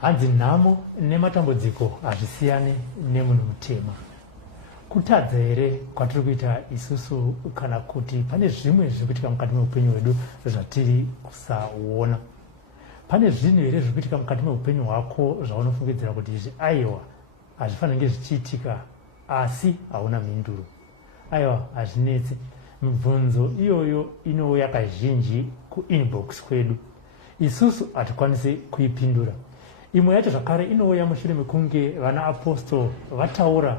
hanzi nhamo nematambudziko hazvisiyane nemunhu mutema. Kutadza here kwatiri kuita isusu kana kuti pane zvimwe zviri kuitika mukati meupenyu hwedu zvatiri kusaona? Pane zvinhu here zviri kuitika mukati meupenyu hwako zvaunofungidzira kuti izvi aiwa hazvifaniri zvichiitika asi hauna mhinduro? Aiwa hazvinetse. Mibvunzo iyoyo inouya kazhinji kuinbox kwedu, isusu hatikwanisi kuipindura. Imwe yacho zvakare inouya mushure mekunge vana apostol vataura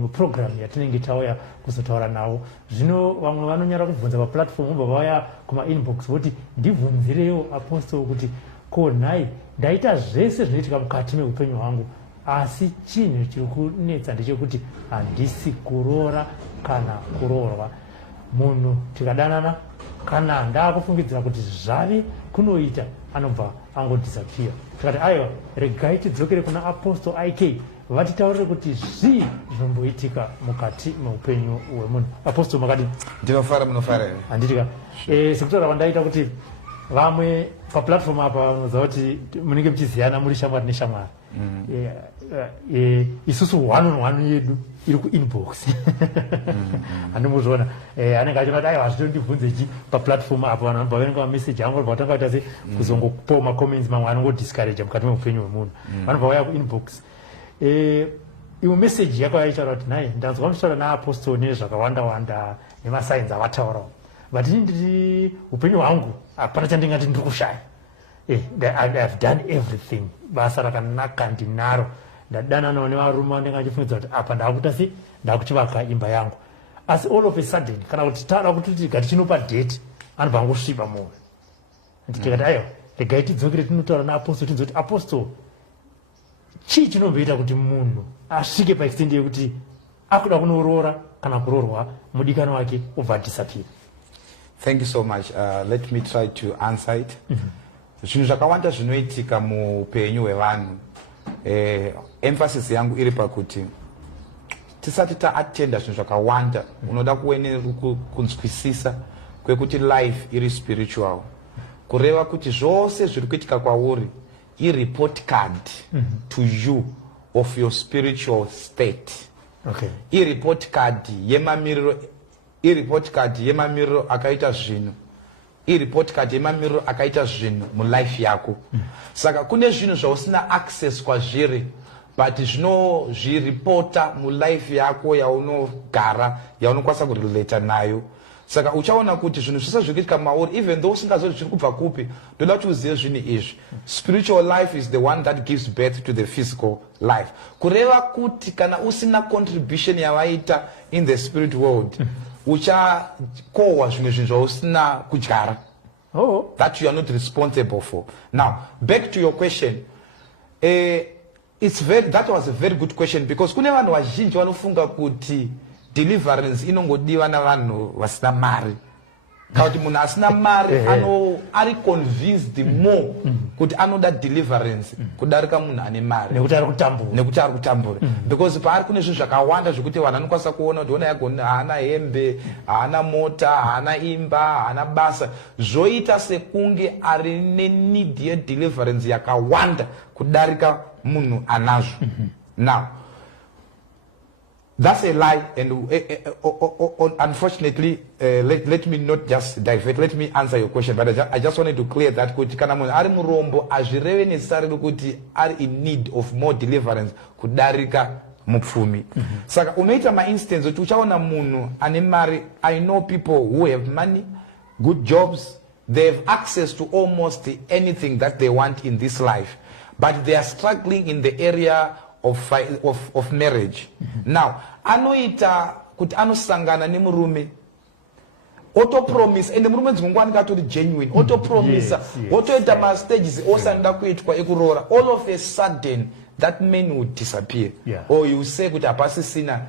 muprogramu yatinenge tauya kuzotaura navo. Zvino vamwe vanonyara kubvunza paplatform vobva vauya kumainbox voti ndibvunzirewo apostol kuti ko nhai ndaita zvese zvinoitika mukati meupenyu hwangu asi chinhu chiri kunetsa ndechekuti handisi kuroora kana kuroorwa. Munhu tikadanana kana ndaakufungidzira kuti zvave kunoita anobva angodisappear. Tikati aiwa regai tidzokere kuna apostol IK vatitaurire kuti zvii zvinomboitika mukati meupenyu hwemunhu. Apostol makadi ndinofara munofara here? Handitika sekutaura kwandaita kuti vamwe paplatform apa vanoziva kuti munenge muchiziyana muri shamwari neshamwari. Isusu one yedu iri kuinbox handimuzviona anenge achiona kuti aiwa hazvitondibvunze chi paplatform apo vanhu vanobva vaenga mameseji angu vanobva vatanga kuita se kuzongopowa macomments mamwe anongodiscourage mukati meupenyu hwemunhu vanobva vauya kuinbox. Imwe meseji yakauya ichitaura kuti nhai ndanzwa muchitaura naapostol nezvakawanda nemasainzi avataurawo but ndiri upenyu hwangu hapana chandingati ndiri kushaya. I've done everything. Basa rakanaka ndinaro. Ndadananawo nevarume vandinga ndichifungidza kuti apa ndakuita sei ndakuchivaka imba yangu. Asi all of a sudden kana kuti taura kuti tigati chinopa date anobva angosviba munhu. Nditikati aiwa regai tidzokere tinotaura naapostol tinzoti apostol chii chinomboita kuti munhu asvike paextendi yekuti akuda kunoroora kana kuroorwa mudikani wake obva disappear? Thank you so much. Let me try to answer it. Zvinhu zvakawanda zvinoitika muupenyu hwevanhu. Emphasis yangu iri pakuti tisati taatenda zvinhu zvakawanda unoda kunzwisisa kwekuti life iri spiritual. Kureva kuti zvose zviri kuitika kwauri i-report card to you of your spiritual state. Okay. I-report card yemamiriro akaita zvinhu. I-report card yemamiriro akaita zvinhu mulife yako. Saka kune zvinhu zvausina access kwazviri but zvinozviripota mulife yako yaunogara yaunokwanisa kurelata nayo. Saka uchaona kuti zvinhu zvese zviri kuitika mauri even though usingazoti zviri kubva kupi ndoda kuti uzive zvinhu izvi. Spiritual life is the one that gives birth to the physical life. Kureva kuti kana usina contribution yavaita in the spirit world uchakohwa zvimwe zvinhu zvausina kudyara that you are not responsible for. Now back to your question. That was a very good question because kune vanhu vazhinji vanofunga kuti deliverance inongodiwa navanhu vasina mari. Kuti munhu asina mari ari convinced more kuti anoda deliverance kudarika munhu ane mari nekuti ari kutambura because paari kune zvinhu zvakawanda zvokuti vanhu vanokwanisa kuona kuti ona haana hembe, haana mota, haana imba, haana basa, zvoita sekunge ari nenid yedeliverance yakawanda kudarika munhu anazvo. Now that's a lie, and unfortunately, let me not just divert. Let me answer your question, but I just wanted to clear that. Kuti kana munhu ari murombo azvireve necessarily kuti ari in need of more deliverance kudarika mupfumi. Saka unoita ma-instance kuti uchaona munhu ane mari. I know people who have money, good jobs, they have access to almost anything that they want in this life, but they are struggling in the area of marriage. Now anoita kuti anosangana nemurume auto promise and murume dzimungwani katori genuine auto promise otoita ma stages osanda kuitwa ekuroora. All of a sudden that man would disappear. Or you say kuti apasisina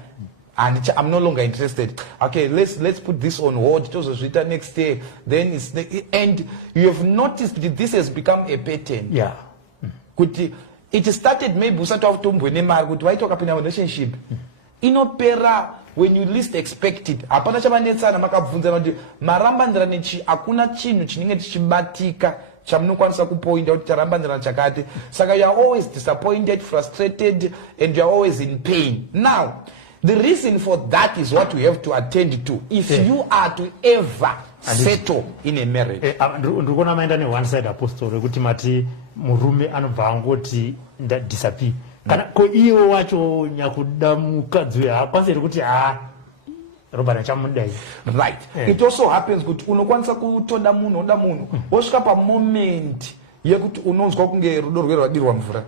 and I'm no longer interested. Okay, let's put this on hold. Tozozvita next year. Then it's and you have noticed that this has become a pattern. Kuti it started maybe usati wakutombwe nemari kuti waita wakapinda relationship inopera when you least expect it. Hapana chavanetsana makabvunzana kuti marambandirane chi hakuna chinhu chinenge chichibatika chamunokwanisa kupointa kuti tarambanirana chakati. Saka you are always disappointed, frustrated, and you are always in pain. Now, the reason for that is what we have to attend to. If you are to ever settle in a marriage. Ndikona maenda ne one side apostle kuti mati murume anobva angoti disappear. Kana ko iwo wacho nyakuda mukadzi hakwanisi kuti robana chamudai. Right. It also happens kuti unokwanisa kutoda munhu oda munhu osvika pa moment yekuti unonzwa kunge rudo rwero rwadirwa mvura.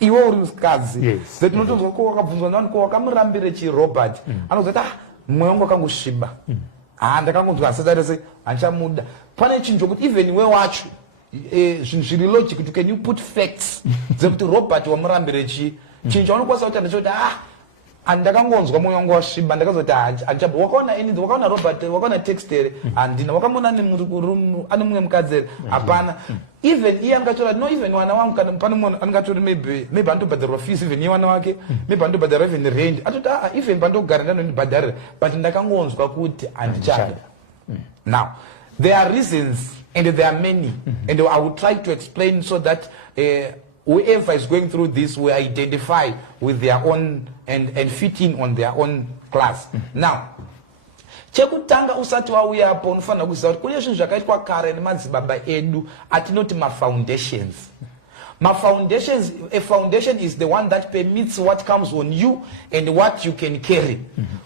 Iwe uri mukadzi. That unonzwa ko wakabvunzwa nani ko wakamurambire chi Robert. Anozoti mwoyo wangu wakangosviba. Ndakangonzwa asadarese anchamuda. Pane chinhu chokuti even we wacho zviri logic kuti can you put facts dzekuti Robert wamurambire chi chinhu chaunokwanisa kuti ndachoti andakangonzwa mwoyo wangu wasviba ndakazoti anchabva wakaona anything wakaona Robert wakaona text here andina wakamona ane mumwe mukadzi hapana. Even iye angatora no even wana wangu kana pane munhu angatori maybe andobhadharwa fees even iye wana wake maybe andobhadharwa even rent atoti even pandogara ndanondibhadharira but ndakangonzwa kuti andichada. Now there are reasons and there are many and I will try to explain so that whoever is going through this will identify with their own and fit in on their own class. Now, chekutanga usati wauya apo unofanira kuziva kuti kune zvinhu zvakaitwa kare nemadzibaba edu atinoti ma-foundations. Ma-foundations, a foundation is the one that permits what comes on you and what you can carry.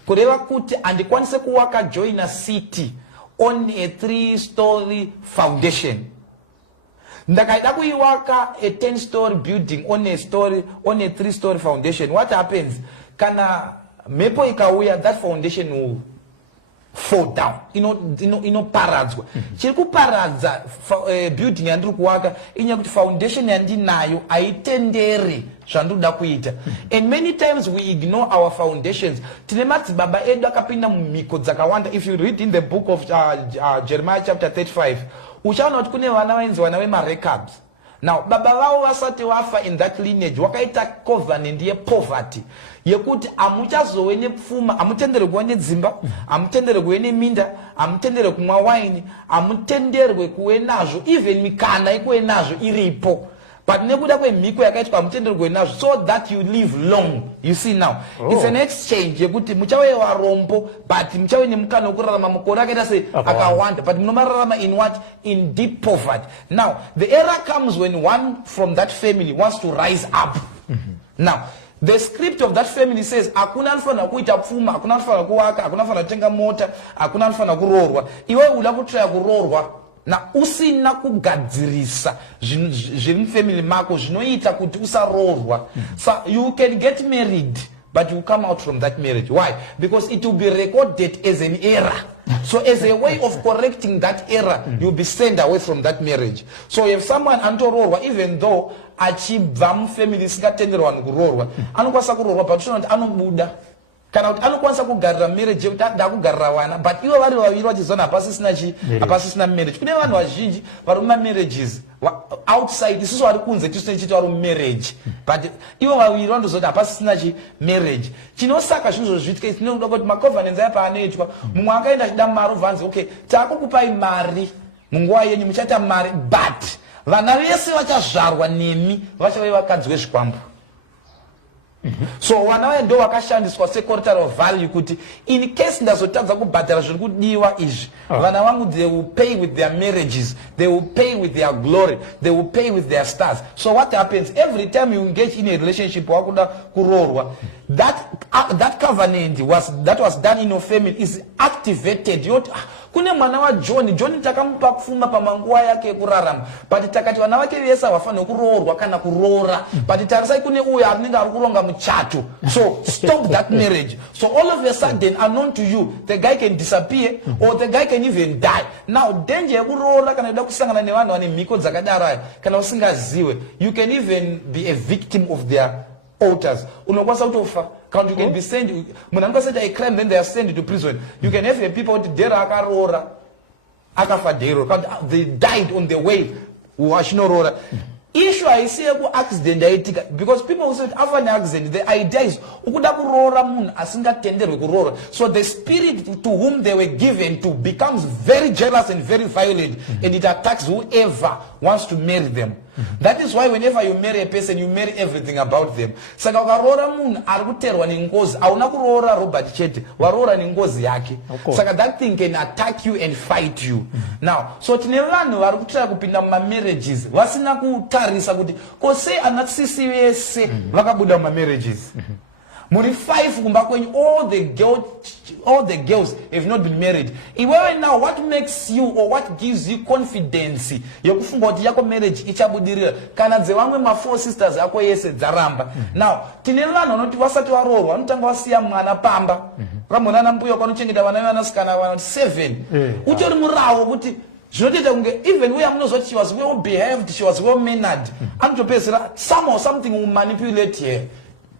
Kureva kuti andikwanise kuwaka join a city on a 3-story foundation. Ndakaida kuiwaka a 10-story building on a 3-story foundation. What happens? Kana mepo ikauya, that foundation will fall down. Paradzwa. Chiri kuparadza building yandiri kuwaka inya kuti foundation yandinayo aitendere zvandoda kuita. And many times we ignore our foundations. Tine madzibaba edu akapinda mumhiko dzakawanda. If you read in the book of Jeremiah chapter 35, uchaona kuti kune vana vainzi vana vemarecaps. Now baba vavo vasati wafa in that lineage wakaita covenant yepoverty yekuti amuchazove nepfuma, amutenderwe kuva nedzimba, amutenderwe kuve neminda, amutenderwe kumwa waini, amutenderwe kuve nazvo, even mikana ikuve nazvo iripo. But nekuda kwemhiko yakaitwa amutenderwe kuve nazvo so that you live long. You see now, it's an exchange yekuti muchave varombo but muchave nemukana wekurarama makore akaita se akawanda but munomararama in what? In deep poverty. Now the era comes when one from that family wants to rise up. Now the script of that family says akuna anofana kuita pfuma, akuna anofana kuwaka, akuna anofana kutenga mota, akuna anofana kuroorwa. Iwe uda kutraya kuroorwa na usina kugadzirisa zviri family mako zvinoita kuti usaroorwa. So you can get married but you come out from that marriage. Why? Because it will be recorded as an error. So as a way of correcting that error, you'll be sent away from that marriage. So if someone antororwa, even though achibva family singatenderwa kuroorwa, anokwanisa kuroorwa but shona anobuda. Kana kuti anokwanisa kugarira marriage yekuti ndakugarira wana but ivo vari vaviri vachizona hapasisina marriage. Kune vanhu vazhinji vari mumarriages outside, isusu vari kunze tisu tichiti vari mumarriage but ivo vaviri vandozoti hapasisina marriage. Chinosaka zvinhu zviitike tinoda kuti macovenants aya paanoitwa mumwe akaenda achida mari ubvanzi okay takukupai mari munguva yenyu muchaita mari but vana vese vachazvarwa nemi vachave vakadzi vezvikwambo. So vana vaye ndo vakashandiswa secollateral value kuti in case ndazotadza kubhadhara zviri kudiwa izvi vana vangu they will pay with their marriages, they will pay with their glory, they will pay with their stars. So what happens every time you engage in a relationship wakuda kuroorwa, that covenant that was done in your family is activated. Kune mwana wa John takamupa pfuma pamanguva yake ekurarama but takati vana vake vese havafanira kuroorwa kana kuroora but tarisai kune uyo anenge ari kuronga muchato. So stop that marriage. So all of a sudden unknown to you the guy can disappear or the guy can even die. Now danger yekuroora kana uda kusangana nevanhu vane mhiko dzakadaro aya kana usingaziwe, you can even be a victim of their altars. Unokwanisa kutofa. You can be sent, when I'm going to say a crime, then they are sent to prison. You can have people with Zera akarora, akafadero, they died on the way. issue haisiye ku-accident yaitika, because people who said after an accident, the idea is ukuda kuroora munhu asingatenderwe kuroora. So the spirit to whom they were given to becomes very jealous and very violent, and it attacks whoever wants to marry them. That is why whenever you marry a person, you marry everything about them. Saka ukaroora munhu ari kuterwa nengozi, hauna kuroora Robert chete, waroora nengozi yake. Saka that thing can attack you and fight you. Now, so tine vanhu vari kutira kupinda muma-marriages vasina kutarisa kuti kose anatsisi vese vakabuda muma-marriages. Muri 5 kumba kwenyu, all the girls have not been married. Iwewe now, what makes you or what gives you confidence yokufunga kuti yako marriage ichabudirira kana dzevamwe ma4 sisters yako yese dzaramba? Now tine vanhu vanoti vasati varoorwa vanotanga vasiya mwana pamba. Kamona nambuyo kwanochengeta vana vanasikana vana 7 utori murawo kuti zvinotoita kunge even uya munozoti she was well behaved, she was well mannered, anotopedzera somehow something will manipulate her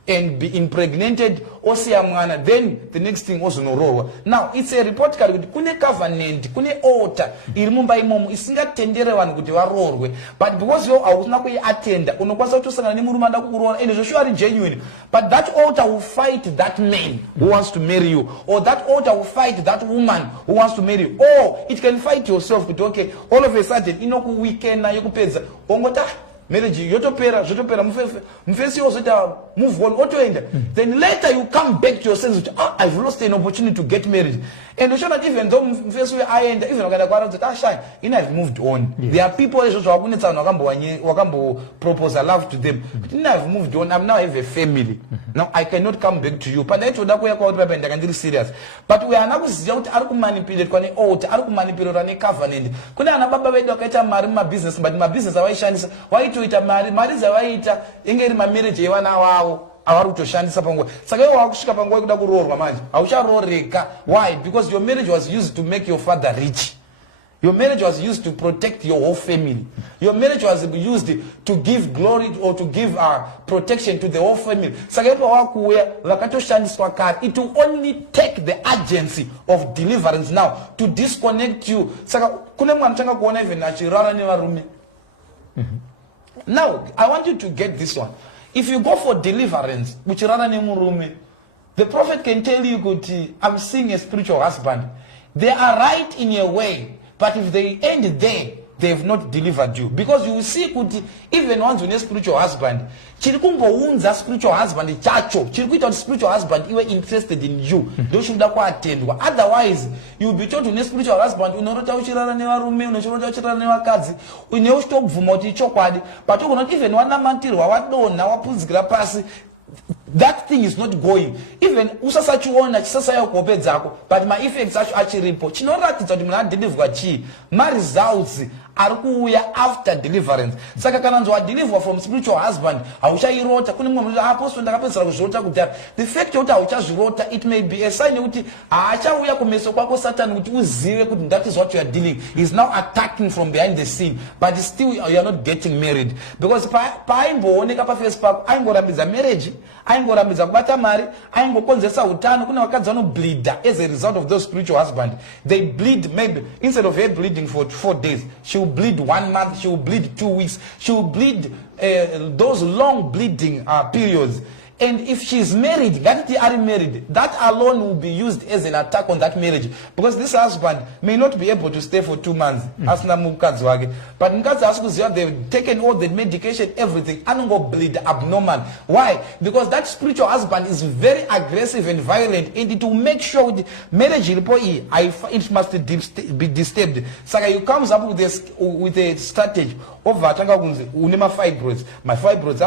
and be impregnated osiya mwana, then the next thing ozonoroorwa. Now it's a report card kuti kune covenant, kune altar iri mumba imomo isingatendere vanhu kuti varoorwe, but because you hausina kuiatenda unokwanisa kutosangana nemurume ada kukuroora and zvoshuwa ari genuine, but that altar will fight that man who wants to marry you, or that altar will fight that woman who wants to marry you, or it can fight yourself kuti okay, all of a sudden inokuweekend yokupedza ongota marriage yotopera zvotopera mufesi wozota move on otoenda, then later you come back to your senses, I've lost an opportunity to get married. And you show that even though mufesi aenda, even wakada kwara kuti shine I've moved on. Yes. There are people who wakunetsa wakambo propose a love to them, but I've moved on, I now have a family. Now I cannot come back to you. Pana ito dakuya kwa utrapa ndakandiri serious, but we are not kusiya kuti ari kumanipulate kwa ne altar, ari kumanipulate ne covenant. Kuna anababa wedu wakaita mari ma business, but ma business awaishandisa waitoita mari zawaita ingeri ma marriage yewana wao avari kutoshandisa panguva. Saka iwe wakusvika panguva yekuda kuroorwa manje haucharooreka. Why? Because your marriage was used to make your father rich. Your marriage was used to protect your whole family. Your marriage was used to give glory or to give protection to the whole family. Saka iwe wakuya vakatoshandiswa kare. It will only take the urgency of deliverance now to disconnect you. Saka kune mwana changa kuona even achirara nevarume. Now, I want you to get this one. If you go for deliverance, the prophet can tell you, Kuti, I'm seeing a spiritual husband. They are right in a way, but if they end there, they have not delivered you. Because you will see, Kuti, even once you need a spiritual husband, chirikumbo spiritual husband, chacho, chirikuita spiritual husband, you were interested in you. Don't should attend. Otherwise, you will be told to need spiritual husband, unorota uchirana newa rume, unorota uchirana newa kadzi, uneoshto kuvumoti chokwadi, but you not even wana mantirwa, wadona, wapuzgira pasi. That thing is not going. Even usasachiona chisasa yakope dzako, but my effects achiripo. Chinoratidza kuti munhu deliver chi. My results are kuuya after deliverance. Saka kana nzwa deliver from spiritual husband, hauchairota. Kune mumwe apostle ndakapedzera kuzvirota kudhara. The fact kuti hauchazvirota, it may be a sign kuti achauya kumeso kwako Satan kuti uzive kuti that is what you are dealing. He is now attacking from behind the scene, but still you are not getting married. Because paimbooneka pa face pako, aingorambidza marriage, aingorambidza kubata mari, aingokonzesa utano. Kuna vakadzi vanobleeda as a result of those spiritual husband. They bleed, maybe instead of her bleeding for 4 days, she will bleed 1 month, she will bleed 2 weeks, she will bleed those long bleeding periods. And if she's married, that are married, that alone will be used as an attack on that marriage. Because this husband may not be able to stay for 2 months. But they've taken all the medication, everything, and go bleed abnormal. Why? Because that spiritual husband is very aggressive and violent, and it will make sure the marriage it must be disturbed. So he comes up with a strategy of fibroids. My fibroids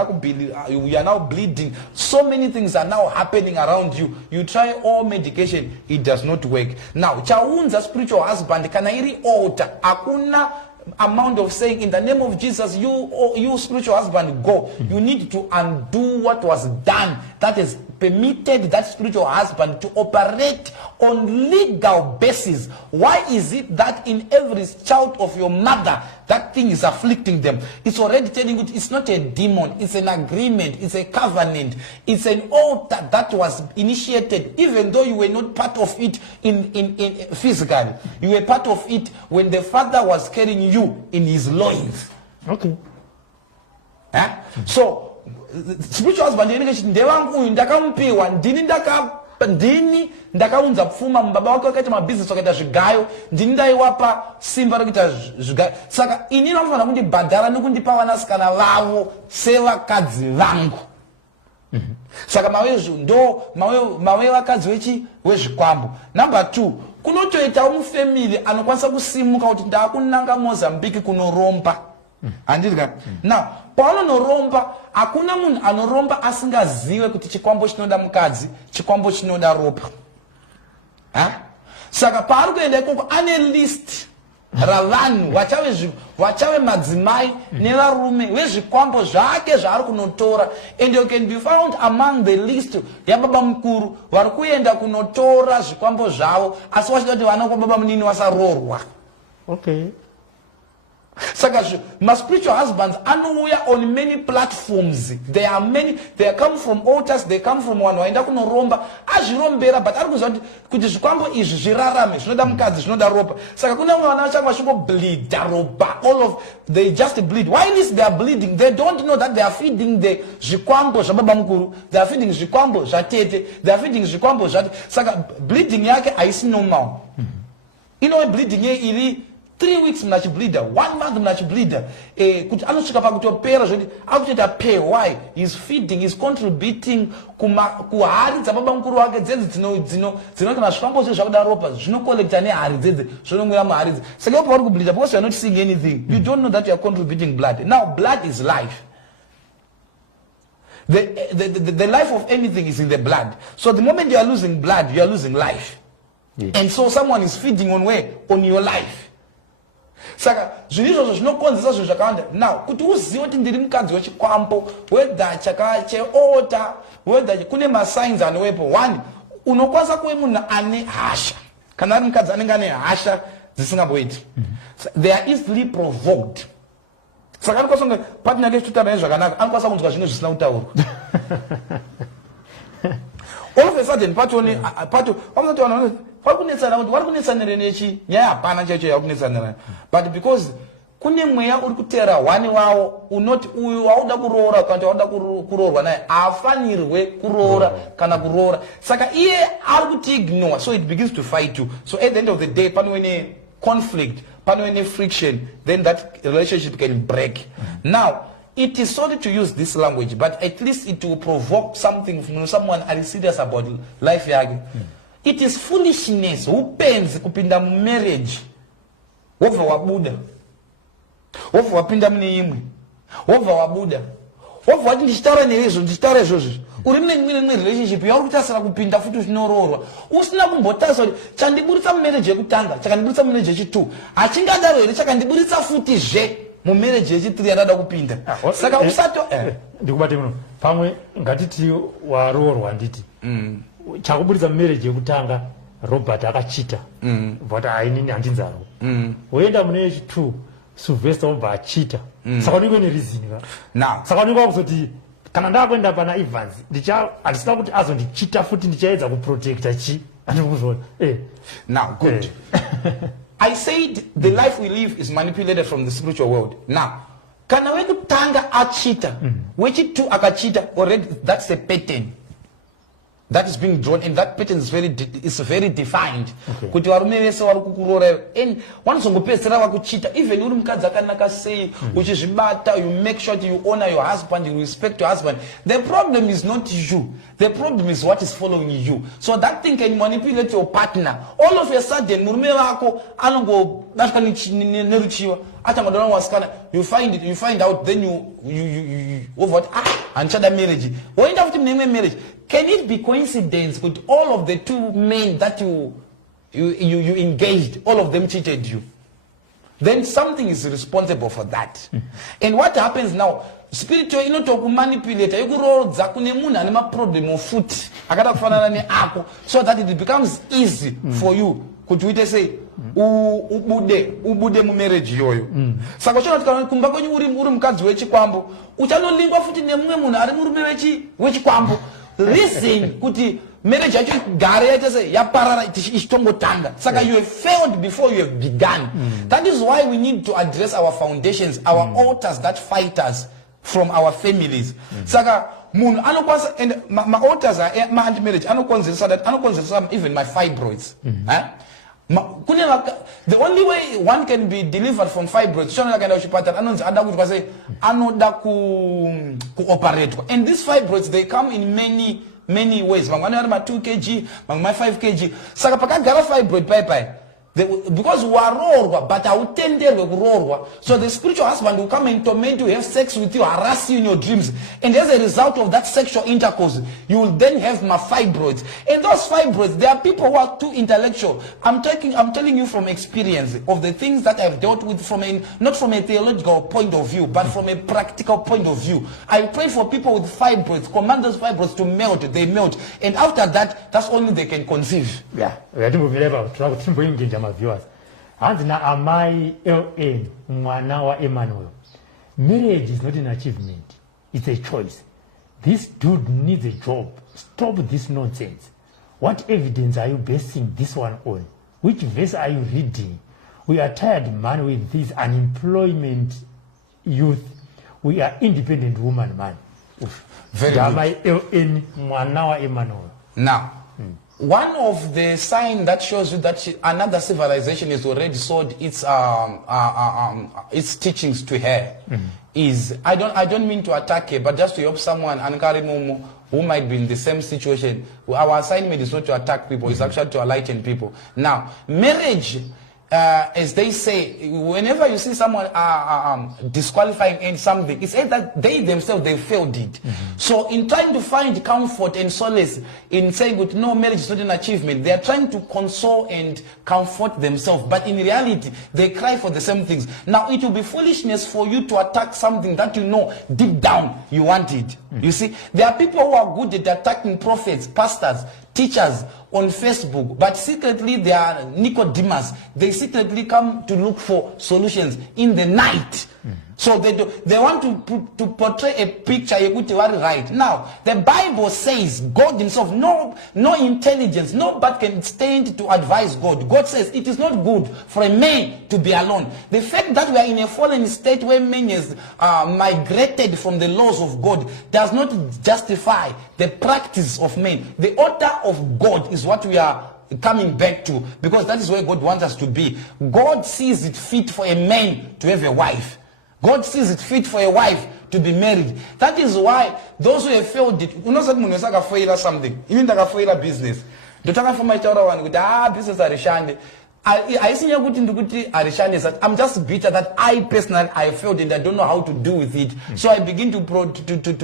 we are now bleeding. So many things are now happening around you. You try all medication, it does not work. Now, chaunza spiritual husband kana iri altar. Akuna amount of saying in the name of Jesus, you spiritual husband, go. You need to undo what was done. That is permitted that spiritual husband to operate on legal basis. Why is it that in every child of your mother that thing is afflicting them? It's already telling you it's not a demon, it's an agreement, it's a covenant, it's an altar that was initiated even though you were not part of it in physically. You were part of it when the father was carrying you in his loins. Okay. So spiritual husband ndevangu uyu ndakamupiwa ndini ndakaunza pfuma mbaba wake wakaita mabusiness wakaita zvigayo ndini ndaiwapa simba rekuita zvigayo saka ini vanofanira kundibhadhara nekundipa vanasikana vavo sevakadzi vangu. Saka mave vakadzi wezvikwambo. Number 2, kunotoitawo mufamily anokwanisa kusimuka kuti ndakunanga Mozambique kunoromba. Andidika? Now, paunonoromba hakuna munhu anoromba asingazive kuti chikwambo chinoda mukadzi, chikwambo chinoda ropa. Saka paari kuenda ikoko ane list ravanhu vachave madzimai nevarume vezvikwambo zvake zvaari kunotora, and you can be found among the list yababa mukuru vari kuenda kunotora zvikwambo zvavo asi vachida kuti vana kwababa munini vasaroorwa. Okay. Saka my spiritual husbands anouya on many platforms. There are many. They come from altars. They come from one. Waenda kunoromba azvirombera, but ari kuziva kuti zvikwambo izvi zvirarame zvinoda mukadzi zvinoda ropa. Saka kuna vana vachanga vashingo bleed ropa. All of they just bleed. Why is they are bleeding? They don't know that they are feeding the zvikwambo zvababa mukuru. They are feeding zvikwambo zvatete. They are feeding zvikwambo zvati. Saka bleeding yake haisi normal. Bleeding iri 3 weeks mnachibleeder, 1 month mnachibleeder. Kuti anosvika pakutopera zvoti akutoita pay. Why? He's feeding, he's contributing kuhari dzababa mukuru wake dzedzi dzino kana zvikwambo zvakuda ropa zvinokolekta nehari dzedzi zvinongoya muhari dzi. Saka ipo vari kubleeder because you are not seeing anything. You don't know that you are contributing blood. Now blood is life. The life of anything is in the blood. So the moment you are losing blood, you are losing life. Yeah. And so someone is feeding on your life. Saka zvinizvo zvinokonzesa zvinhu zvakawanda. Now kuti uzive kuti ndiri mukadzi wechikwambo, whether cheota, whether kune masigns anowepo. 1, unokwanisa kuve munhu ane hasha. Kana ari mukadzi anenge ane hasha dzisingaboiti. They are easily provoked. Saka anokwanisa kunge partner yake chitutaura zvakanaka, anokwanisa kunzwa zvinhu zvisina kutaurwa. All of a sudden but because kune mweya uri kutera wani wao unoti uyu wauda kuroora kana wauda kuroorwa naye afanirwe kuroora kana kuroora, saka iye ari kuti ignore, so it begins to fight you. So at the end of the day pano ine conflict, pano ine friction, then that relationship can break. Now it is sorry to use this language, but at least it will provoke something from someone who is serious about life yake. It is foolishness upenzi kupinda marriage wobva wabuda, wobva wapinda mune imwe, wobva wabuda, wobva wati ndichitaura izvozvo uri mune relationship yauri kutasira kupinda futi zvinoroorwa usina kumbotarisa kuti chandiburitsa mumarriage yekutanga chakandiburitsa mumarriage yechi2 hachingadaro here chakandiburitsa futizve mumarriage yechi3 yandada kupinda. Saka usato ndikubate muno pamwe ngatiti waroorwa nditi chakuburitsa mumarriage yekutanga Robert akachita but ainini handinzaro woenda mune yechi2 Silvester obva achita. Saka unenge ne reason ka saka unenge kuzoti kana ndakwenda pana Evans handisina kuti azondichita futi ndichaedza kuprotecta chi andikuzona. Now good. I said the life we live is manipulated from the spiritual world. Now, kana wekutanga achita, wechi2 akachita, already that's a pattern that is being drawn, and that pattern is very defined. Kuti varume vese vari kukuroora, and vanozongopedzisira vakuchita. Even uri mukadzi akanaka sei, uchizvibata, you make sure you honor your husband, you respect your husband. The problem is not you. The problem is what is following you. So that thing can manipulate your partner. All of a sudden, murume wako anongo dashka neruchiwa. Atangodona wasikana, you find out, then you over anchada marriage. When after marriage, can it be coincidence with all of the 2 men that you engaged, all of them cheated you? Then something is responsible for that. And what happens now? Spiritual inoto manipulate yokurodza kune munhu ane maproblem ofuti akada kufanana neako, so that it becomes easy for you kuti uite sei ubude mumarriage yoyo. Saka uchona kuti kumba kwenyu uri mukadzi wechikwambo uchanolingwa futi nemumwe munhu ari murume wechikwambo. Reason kuti marriage yacho igare yaita sei yaparara ichitongotanga. Saka you have failed before you have begun. That is why we need to address our foundations, our altars that fight us from our families. Saka munhu anokwanisa, and my authors are my anti-marriage anokonzeresa even my fibroids. The only way one can be delivered from fibroids, and these fibroids, they come in many ways. 2 kg, 5 kg. Saka pakagara fibroid bye. Because we are roarwa, but I will tend to roarwa. So the spiritual husband will come and torment you, have sex with you, harass you in your dreams. And as a result of that sexual intercourse, you will then have my fibroids. And those fibroids, there are people who are too intellectual. I'm telling you from experience of the things that I've dealt with not from a theological point of view, but from a practical point of view. I pray for people with fibroids, command those fibroids to melt, they melt. And after that, that's only they can conceive. Yeah. Viewers, and now amai LN Mwanawa Emmanuel. Marriage is not an achievement, it's a choice. This dude needs a job. Stop this nonsense. What evidence are you basing this one on? Which verse are you reading? We are tired man with this unemployment youth. We are independent woman man. Very good. Amai LN Mwanawa Emmanuel. Now, one of the signs that shows you that another civilization is already sold its teachings to her is, I don't mean to attack her, but just to help someone who might be in the same situation. Our assignment is not to attack people, it's actually to enlighten people. Now, marriage, as they say, whenever you see someone disqualifying in something, it's either they themselves, they failed it. So in trying to find comfort and solace in saying that no, marriage is not an achievement, they are trying to console and comfort themselves, but in reality they cry for the same things. Now it will be foolishness for you to attack something that you know deep down you want it. You see, there are people who are good at attacking prophets, pastors, teachers on Facebook, but secretly they are Nicodemus. They secretly come to look for solutions in the night. So they want to portray a picture right. Now, the Bible says God himself, no intelligence, nobody can stand to advise God. God says it is not good for a man to be alone. The fact that we are in a fallen state where man has migrated from the laws of God does not justify the practice of men. The order of God is what we are coming back to, because that is where God wants us to be. God sees it fit for a man to have a wife. God sees it fit for a wife to be married. That is why those who have failed it, something, even the business, the time for my child with business are I'm just bitter that I personally failed and I don't know how to do with it. So I begin to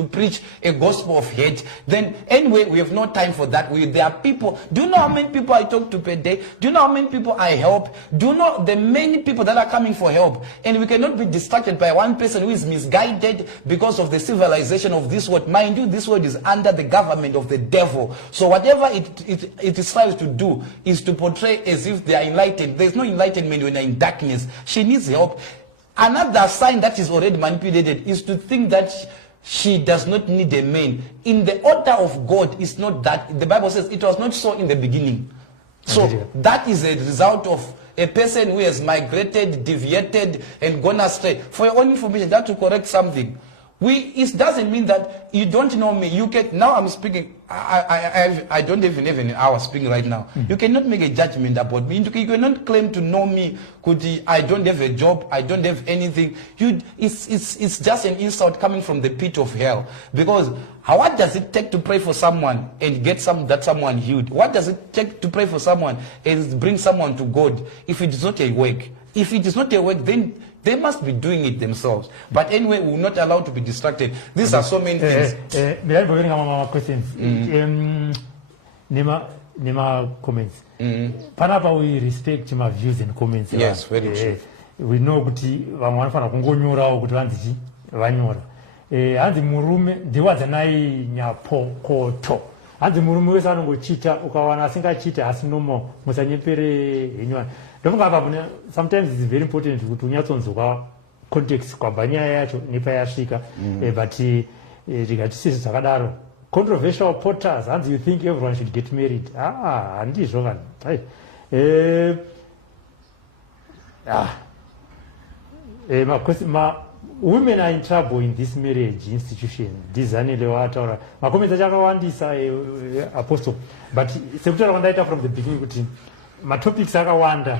preach a gospel of hate. Then anyway, we have no time for that. There are people. Do you know how many people I talk to per day? Do you know how many people I help? Do you know the many people that are coming for help? And we cannot be distracted by one person who is misguided because of the civilization of this world. Mind you, this world is under the government of the devil. So whatever it strives to do is to portray as if they are enlightened. There's no enlightenment when they're in darkness. She needs help. Another sign that is already manipulated is to think that she does not need a man. In the order of God, it's not that. The Bible says it was not so in the beginning. So that is a result of a person who has migrated, deviated, and gone astray. For your own information, that to correct something. It doesn't mean that you don't know me. You can, now I'm speaking, I don't even have an hour speaking right now. You cannot make a judgment about me. You cannot claim to know me. I don't have a job. I don't have anything. It's just an insult coming from the pit of hell. Because what does it take to pray for someone and get that someone healed? What does it take to pray for someone and bring someone to God if it is not a work? If it is not a work, then they must be doing it themselves. But anyway, we're not allowed to be distracted. These are so many things. Questions. Nema comments. Panapa we respect my views and comments. Yes, very true. We know kuti vanhu kungonyora kuti vanzi vanyora. Hanzi murume ndiwadza nai nyapokoto. Hanzi murume wese anongochita ukawana asingachita asinomo musanyepere henywana. Sometimes it's very important to unyatsonzwa context kwamba nyaya yacho nepayasvika but rikatisisi zvakadaro controversial porters and you think everyone should get married handizvo vanhu women are in trouble in this marriage institution. Dizani lewataura. Makomeza chakawandisa apostle. But sekutaura kwandaita from the beginning kuti matopics akawanda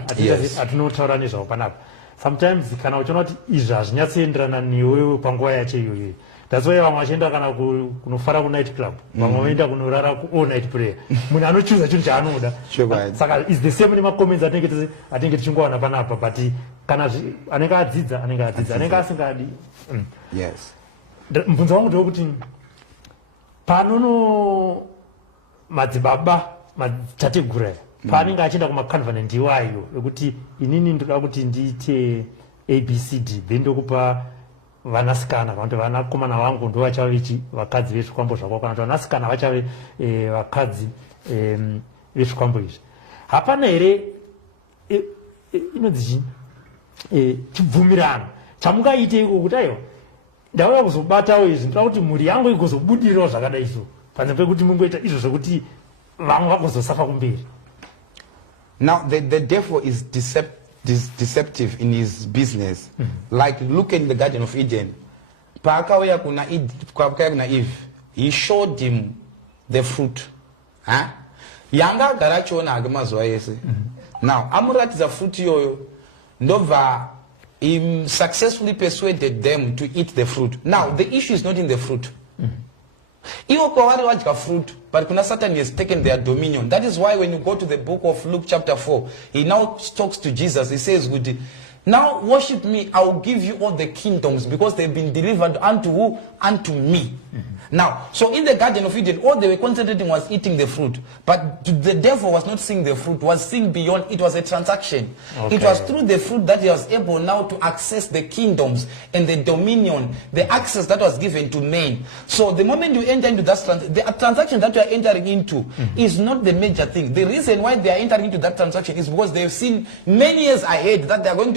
atinotaura nezvawo panapa. Sometimes kana uchiona kuti izvi hazvinyatsoenderana newewe panguva yacho iyoyo. That's why vamwe vachienda kana kunofara ku-night club. Vamwe voenda kunorara ku-all-night prayer. Munhu anochuza chinhu chaanoda. Saka is the same nemacomments atinenge tichingowana panapa. But kana anenge adzidza, anenge asingadi. Yes. Mubvunzo wangu ndewekuti panono madzibaba matategura paanenge achienda kumaconvenant iwayo ekuti inini ndoda kuti ndiite ABCD then ndokupa vanasikana kana kuti vanakomana vangu ndo vachave vakadzi vezvikwambo zvako kana kuti vanasikana vachave vakadzi vezvikwambo izvi. Hapana here inodzi chibvumirano chamungaite iko kuti aiwa ndauya kuzobatawo izvi ndoda kuti mhuri yangu igozobudirawo zvakadai so panze pekuti mungoita izvo zvokuti vamwe vagozosafa kumberi. Now the devil is deceptive in his business. Like look in the Garden of Eden. Paakauya kuna Eve, he showed him the fruit. Yanga garachiona agamazuva yese. Now amuratidza fruit yoyo ndobva he successfully persuaded them to eat the fruit. Now the issue is not in the fruit. Iwo kwavari vadya fruit, but kuna Satan has taken their dominion. That is why when you go to the book of Luke chapter 4, he now talks to Jesus. He says, now worship me, I will give you all the kingdoms because they've been delivered unto who? Unto me. Now, so in the Garden of Eden, all they were concentrating was eating the fruit. But the devil was not seeing the fruit, was seeing beyond. It was a transaction. Okay. It was through the fruit that he was able now to access the kingdoms and the dominion, the access that was given to men. So the moment you enter into that the transaction that you are entering into is not the major thing. The reason why they are entering into that transaction is because they've seen many years ahead that there's going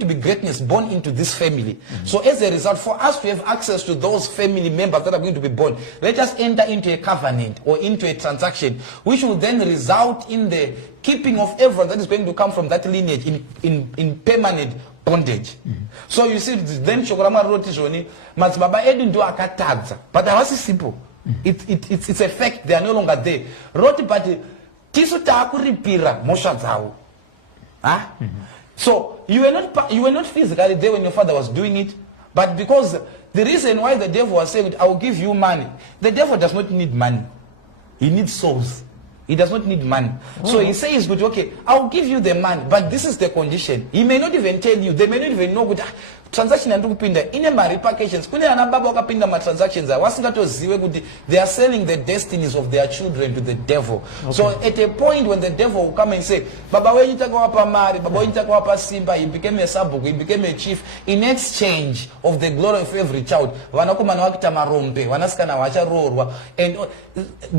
to be greatness born into this family. So as a result, for us to have access to those family members that are going to be born, let us enter into a covenant or into a transaction which will then result in the keeping of everyone that is going to come from that lineage in permanent bondage. So you see, then Shokorama wrote Joni, Matsbaba Edu do akatadza. But that was simple. It's a fact, they are no longer there. Wrote but Tisuta Kuripira Moshazao. So you were not physically there when your father was doing it, but because the reason why the devil was saying, I will give you money, the devil does not need money. He needs souls. He does not need money. So he says, okay, I will give you the money, but this is the condition. He may not even tell you. They may not even know what transaction and kupinda. In a repercussions, kune anababa wakapinda ma transactions. They are selling the destinies of their children to the devil. Okay. So at a point when the devil will come and say, Baba wenita kwa hapa mari, Baba wenita kwa hapa simba, he became a sabuku, he became a chief. In exchange of the glory of every child, wanakuma na wakita marombe, wanaskana wacha rorwa. And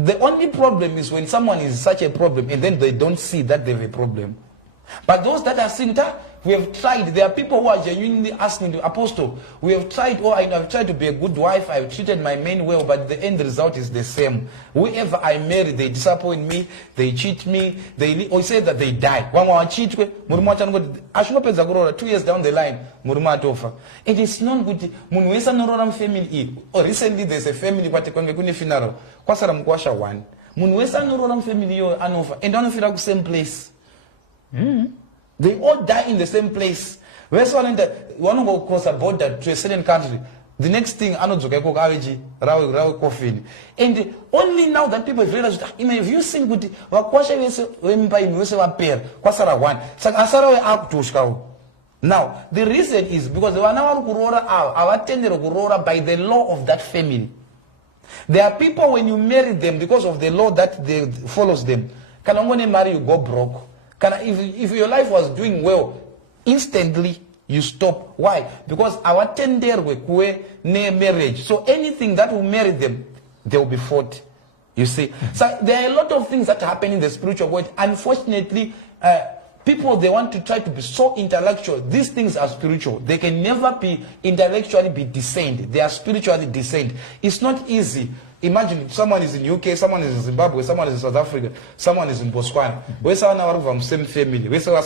the only problem is when someone is such a problem and then they don't see that they have a problem. But those that are seeing that, we have tried. There are people who are genuinely asking the apostle, we have tried, I've tried to be a good wife, I've treated my men well, but the end result is the same. Whoever I marry, they disappoint me, they cheat me, or say that they die. One more cheat, 2 years down the line, it is not good. Family, or recently there's a family, but a funeral. One. Family, and don't feel like the same place. They all die in the same place. Where's one go cross a border to a certain country? The next thing, coffin. And only now that people have realized, if you sing good, now the reason is because they are now by the law of that family. There are people when you marry them because of the law that follows them. Can only marry you go broke. If your life was doing well, instantly you stop. Why? Because our tender we near marriage. So anything that will marry them, they will be fought. You see? So there are a lot of things that happen in the spiritual world. Unfortunately, people, they want to try to be so intellectual. These things are spiritual. They can never be intellectually be discerned. They are spiritually discerned. It's not easy. Imagine someone is in UK, someone is in Zimbabwe, someone is in South Africa, someone is in Botswana. We're all from the same family. We're all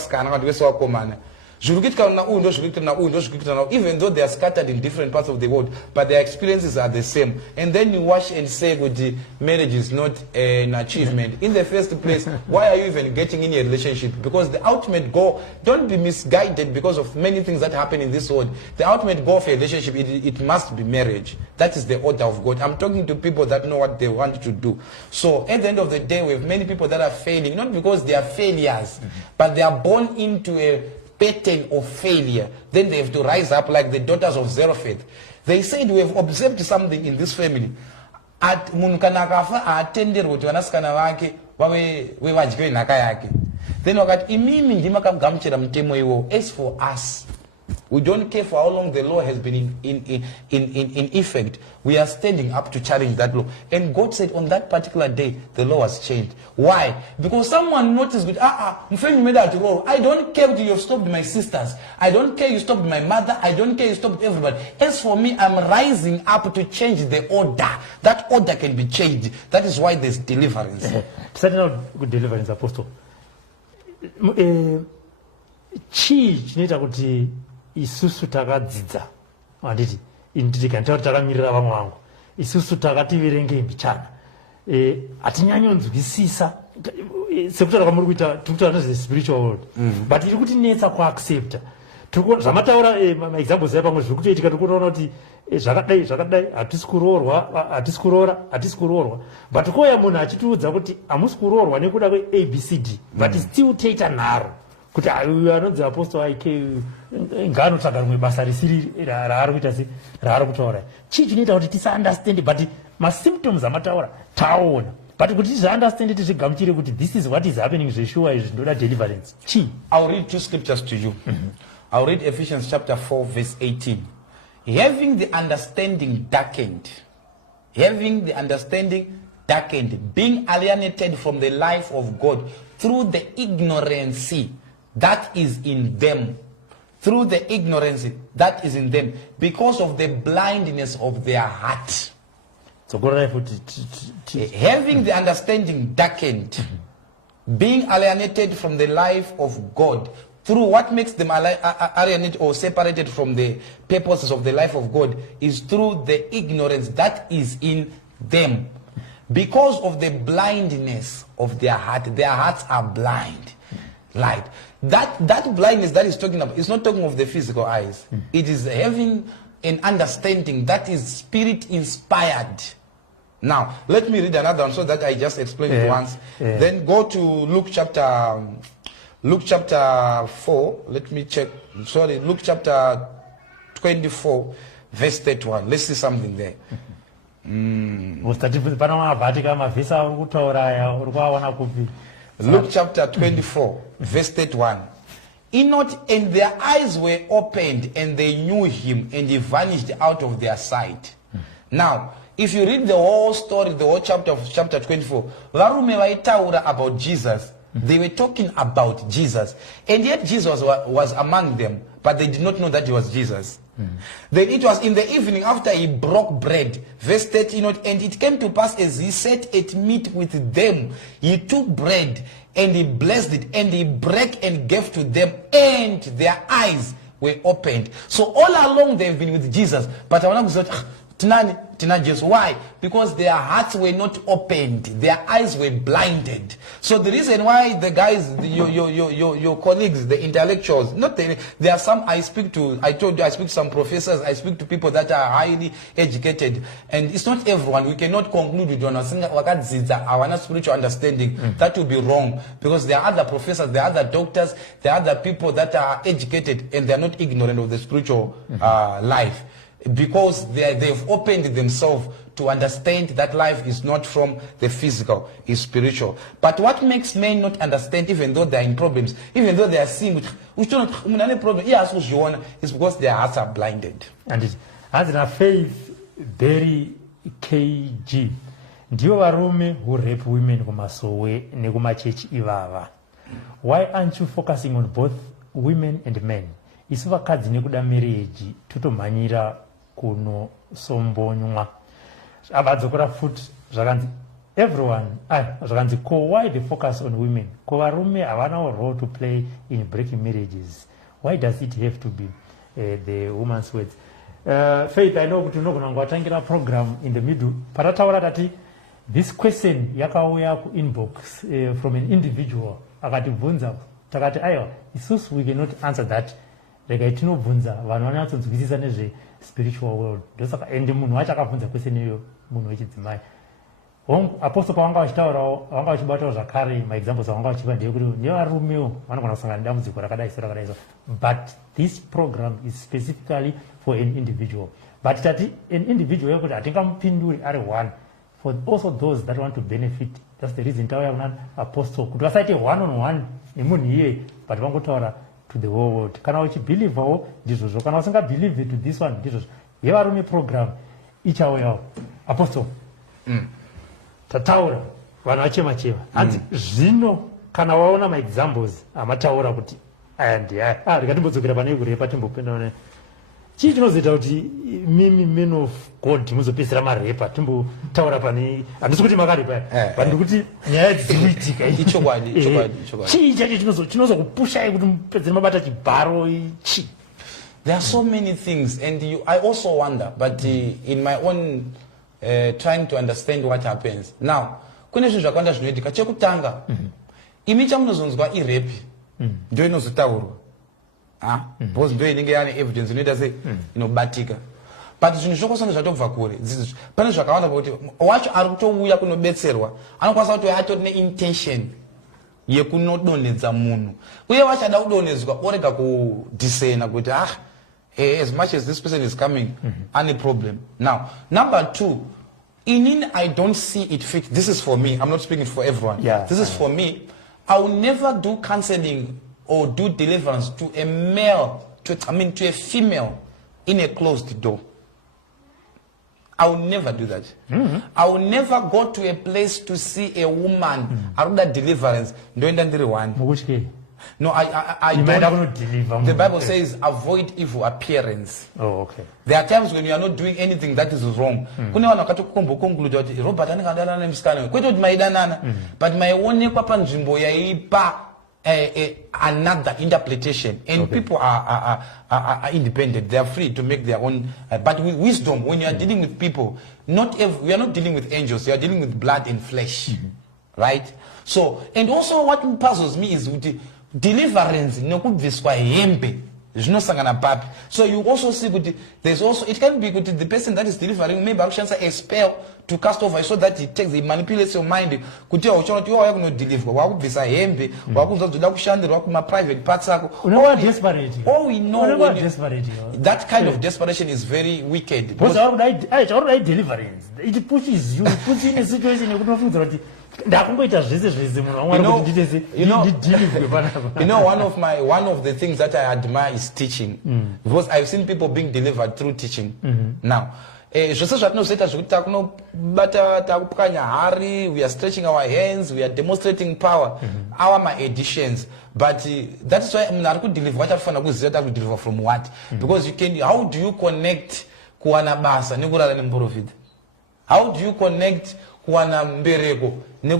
Even though they are scattered in different parts of the world, but their experiences are the same. And then you wash and say that marriage is not an achievement. In the first place, why are you even getting in a relationship? Because the ultimate goal, don't be misguided because of many things that happen in this world. The ultimate goal for a relationship, it must be marriage. That is the order of God. I'm talking to people that know what they want to do. So at the end of the day, we have many people that are failing, not because they are failures, but they are born into a pattern of failure. Then they have to rise up like the daughters of Zera. They said, we have observed something in this family. At munkanakafa attended what wanaskana wake we wajikwe naka yake. Then wakati imimi ndima kamgamchira mtemo iwo. As for us, we don't care for how long the law has been in effect. We are standing up to challenge that law. And God said on that particular day, the law was changed. Why? Because someone noticed that, I don't care if you have stopped my sisters. I don't care you stopped my mother. I don't care you stopped everybody. As for me, I'm rising up to change the order. That order can be changed. That is why there's deliverance. Starting out with deliverance, Apostle. Isusu takadzidza anditi indikantaura takamirira vamwe vangu isusu takati verenge mbichana atinyanyonzwisisa sekutaura kwamuri kuita tikutaura nezve spiritual world but iri kuti netsa kuaccepta zvamataura maexamples aya zviri kutoitika tikutoona kuti zvakadai hatisi kuroorwa but koya munhu achitiudza kuti hamusi kuroorwa nekuda kweabcd but still toita nharo kuti anonzi apostle aike nganotsvaga rimwe basa risiri raari kuita se raari kutaura chii chinoita kuti tisaunderstand but masymptoms amataura taona but kuti tisaunderstand tizvigamuchire kuti this is what is happening zveshuwa izvi ndoda deliverance chii. I'll read two scriptures to you. I'll read Ephesians chapter 4 verse 18. Having the understanding darkened, being alienated from the life of God through the ignorance that is in them, because of the blindness of their heart. So go right for having the understanding darkened, being alienated from the life of God through what makes them alienated or separated from the purposes of the life of God is through the ignorance that is in them, because of the blindness of their heart. Their hearts are blind. Light. That blindness that is talking about is not talking of the physical eyes. It is having an understanding that is spirit inspired. Now, let me read another one so that I just explained it once. Then go to Luke chapter 4. Let me check. Sorry, Luke chapter 24, verse 31. Let's see something there. Luke chapter 24, verse 31. And their eyes were opened, and they knew him, and he vanished out of their sight. Now, if you read the whole story, the whole chapter of chapter 24, about Jesus, they were talking about Jesus. And yet Jesus was among them, but they did not know that he was Jesus. Then it was in the evening after he broke bread, verse 13, and it came to pass as he sat at meat with them, he took bread and he blessed it and he broke and gave to them, and their eyes were opened. So all along they've been with Jesus, but I want to say, why? Because their hearts were not opened, their eyes were blinded. So the reason why the guys, your colleagues, the intellectuals, there are some I speak to. I told you I speak to some professors, I speak to people that are highly educated, and it's not everyone. We cannot conclude with Vakadzi our spiritual understanding. That would be wrong, because there are other professors, there are other doctors, there are other people that are educated and they are not ignorant of the spiritual life. Because they've opened themselves to understand that life is not from the physical, it's spiritual. But what makes men not understand, even though they're in problems, even though they are seeing which don't problem, is because their hearts are blinded. And it has a faith very kg. Ndiyo varume who rape women kumasowe nekumachechi ivava. Why aren't you focusing on both women and men? Isu vakadzi nekuda marriage totomhanyira kuno sombonywa. Abadzokora foot zvakanzi everyone zvakanzi ko why the focus on women? Ko varume havana role to play in breaking marriages. Why does it have to be the woman's words? Faith, I know kuti unogona program in the middle. Parataura tati, this question yakauya ku inbox from an individual. Akatibvunza, takati ayo, isusu we cannot answer that. Rega tinobvunza, vanhu vanatsodzwisisa nezve spiritual world. Ndosaka ende munhu wacho akabvunza question iyo munhu wechidzimai. Apostle pavanga vachitaurawo vanga vachibatawo zvakare maexamples avanga vachipa ndeyekuti nevarumewo vanogona kusangana nedambudziko rakadai so rakadai so. But this program is specifically for an individual. But tati an individual yekuti hatingamupinduri ari one. For also those that want to benefit, that's the reason tauya kuna apostle kuti vasaite one on one nemunhu iye but vangotaura to the whole world. Kana uchibhilivhawo ndizvozvo, kana usingabhilivhi to this one ndizvozvo. Yevarume program ichauyawo. Apostle. Tataura vanhu vachema hanzi zvino kana waona maexamples amataura kuti aya ndiaya rikatimbodzokeera pane kurepa timbopenda chii chinozoita kuti mimi men of God muzopedzisira marepa timbotaura pane handisi kuti makarepa but ndikuti nyaya dzizoitika ichokwadi chii chacho chinozokupushai kuti mupedzere mabata chibharo ichi. There are so many things, and I also wonder, but in my own trying to understand what happens. Now, kune zvinhu zvakawanda zvinoitika. Chekutanga, imi chamunozonzwa irepi, ndio inozotaurwa. Because ndio inenge yane evidence inoita se inobatika. But zvinhu zvokosanga zvatobva kure. Pane zvakawanda kuti wacho ari kutouya kunobetserwa, anokwanisa kuti atori neintention yekunodonhedza munhu. Uye wacho ada kudonhedzwa orega kudisena kuti as much as this person is coming, any problem. Now, number two, I don't see it fit. This is for me. I'm not speaking for everyone. Yeah, this is for me. I will never do counseling or do deliverance to a male, to a female in a closed door. I will never do that. I will never go to a place to see a woman after deliverance. No, I don't. The Bible says avoid evil appearance. Oh, okay. There are times when you are not doing anything that is wrong. But my one another interpretation, and people are independent. They are free to make their own. But with wisdom, when you are dealing with people, we are not dealing with angels. You are dealing with blood and flesh, right? So, and also what puzzles me is with the deliverance. So you also see good. There's also it can be good. The person that is delivering maybe a spell to cast over so that he manipulates your mind. Could you not deliver? Private parts. All we know that kind of desperation is very wicked. Because already deliverance. It pushes you, puts you in a situation you couldn't feel. You know, one of the things that I admire is teaching, because I've seen people being delivered through teaching. Now, we are stretching our hands, we are demonstrating power, our additions. But that's why I'm not good deliver. What I found out is that I will deliver from what? Because you can. How do you connect kuanabasa? How do you connect kuanamberego? So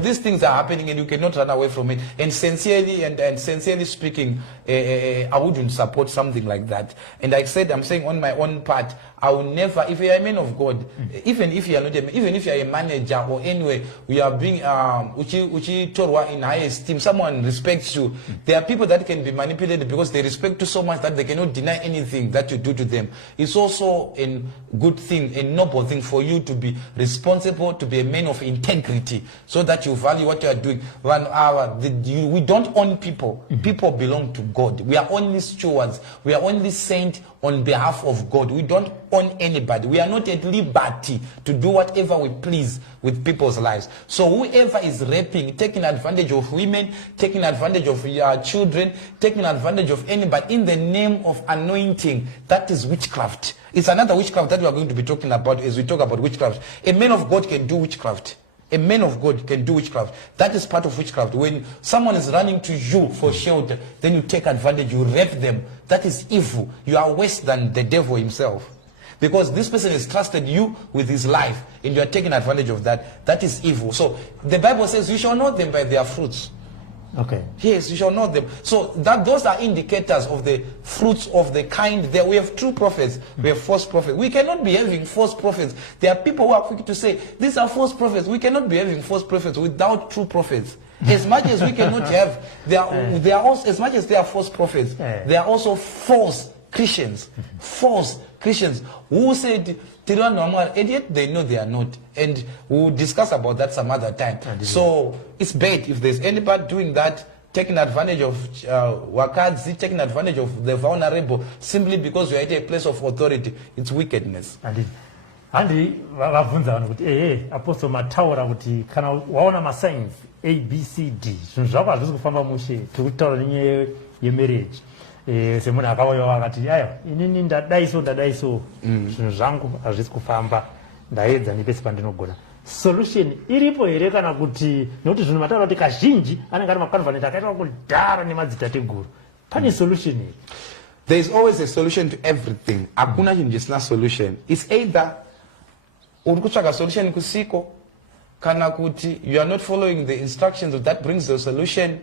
these things are happening and you cannot run away from it. And sincerely speaking, I wouldn't support something like that. And like I said, I'm saying on my own part, I will never, if you are a man of God, even if you are not even if you are a manager or anyway, we are being uchi torwa in high esteem, someone respects you. There are people that can be manipulated because they respect you so much that they cannot deny anything that you do to them. It's also a good thing, a noble thing for you to be responsible, to be a man of integrity, so that you value what you are doing. We don't own people. People belong to God. We are only stewards. We are only sent on behalf of God. We don't own anybody. We are not at liberty to do whatever we please with people's lives. So whoever is raping, taking advantage of women, taking advantage of children, taking advantage of anybody in the name of anointing, that is witchcraft. It's another witchcraft that we are going to be talking about as we talk about witchcraft. A man of God can do witchcraft. A man of God can do witchcraft. That is part of witchcraft. When someone is running to you for shelter, then you take advantage, you rape them. That is evil. You are worse than the devil himself. Because this person has trusted you with his life, and you are taking advantage of that. That is evil. So the Bible says, you shall know them by their fruits. Okay. Yes, you shall know them. So those are indicators of the fruits of the kind. There we have true prophets, we have false prophets. We cannot be having false prophets. There are people who are quick to say, these are false prophets. We cannot be having false prophets without true prophets. As much as we cannot have, there are also, as much as there are false prophets, there are also false Christians. False Christians who said, and yet they know they are not. And we'll discuss about that some other time. So it's bad if there's anybody doing that, taking advantage of Vakadzi, taking advantage of the vulnerable, simply because you're at a place of authority. It's wickedness. Andi vavunza vanhu kuti apostle mataura kuti kana waona masigns A B C D zvinhu zvako hazvisi kufamba mushe tikutaura nenyaya yemarriage semunhu akauya akati aya inini ndadaiso zvinhu zvangu hazvisi kufamba ndaedza nepesi pandinogona solution iripo here kana kuti nokuti zvinhu mataura kuti kazhinji anenge ari maconvenant akaitwa kudhara nemadzitateguru pane solution here? There is always a solution to everything. Hakuna chinhu chisina solution. It's either uri kutsvaga solution kusiko kana kuti you are not following the instructions that brings the solution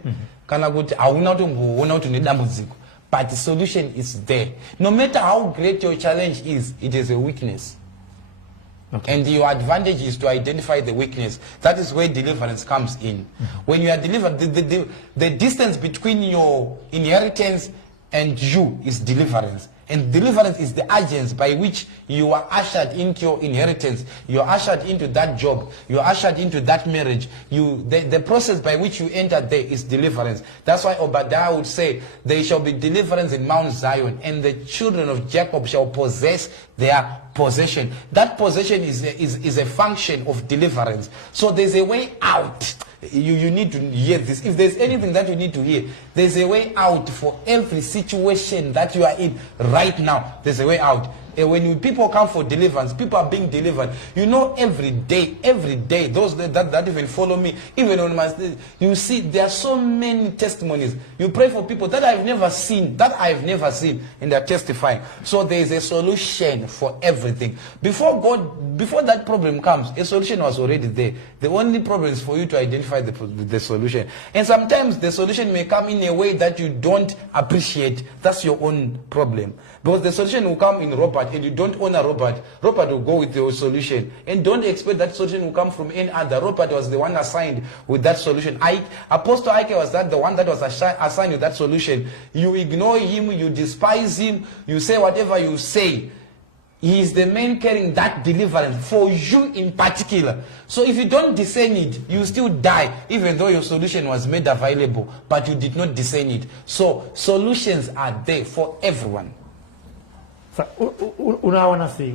kana kuti hauna kutomboona kuti une dambudziko. But the solution is there. No matter how great your challenge is, it is a weakness. Okay. And your advantage is to identify the weakness. That is where deliverance comes in. When you are delivered, the distance between your inheritance and you is deliverance. And deliverance is the agents by which you are ushered into your inheritance. You are ushered into that job. You are ushered into that marriage. The process by which you enter there is deliverance. That's why Obadiah would say, there shall be deliverance in Mount Zion, and the children of Jacob shall possess their possession. That possession is a function of deliverance. So there's a way out. You need to hear this. If there's anything that you need to hear, there's a way out for every situation that you are in right now. There's a way out. And when people come for deliverance, people are being delivered. You know, every day, those that even follow me, even on my, you see, there are so many testimonies. You pray for people that I've never seen, and they're testifying. So there is a solution for everything. Before that problem comes, a solution was already there. The only problem is for you to identify the solution. And sometimes the solution may come in a way that you don't appreciate. That's your own problem. Because the solution will come in Robert, and you don't honor Robert. Robert will go with your solution. And don't expect that solution will come from any other. Robert was the one assigned with that solution. Apostle Ike was the one that was assigned with that solution. You ignore him, you despise him, you say whatever you say. He is the man carrying that deliverance for you in particular. So if you don't discern it, you still die, even though your solution was made available, but you did not discern it. So solutions are there for everyone. Unaona sei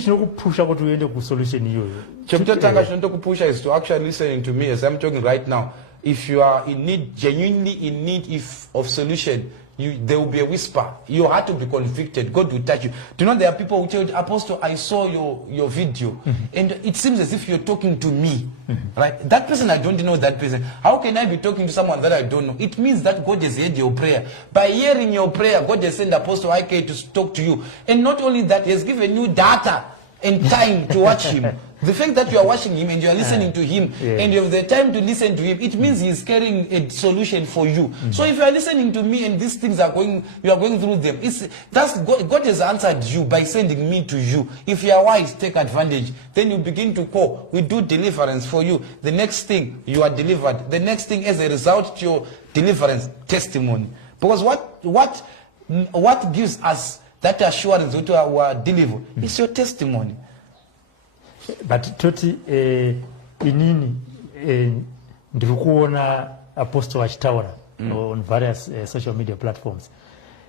chinokupusha kuti uende kusolution iyoyo? Chomutotanga chinotokupusha is to actually listening to me as I'm talking right now. If you are in need, genuinely in need of solution, there will be a whisper. Your heart will be convicted. God will touch you. Do you know there are people who tell you, Apostle, I saw your video, and it seems as if you're talking to me. Right? That person, I don't know that person. How can I be talking to someone that I don't know? It means that God has heard your prayer. By hearing your prayer, God has sent Apostle IK to talk to you. And not only that, He has given you data and time to watch Him. The fact that you are watching Him and you are listening to Him, and you have the time to listen to Him, it means He is carrying a solution for you. So if you are listening to me and these things are going, you are going through them, God has answered you by sending me to you. If you are wise, take advantage. Then you begin to call. We do deliverance for you. The next thing, you are delivered. The next thing, as a result to your deliverance, testimony. Because what gives us that assurance that we are delivered? It's your testimony. But toti inini ndiri kuona Apostle achitaura on various social media platforms.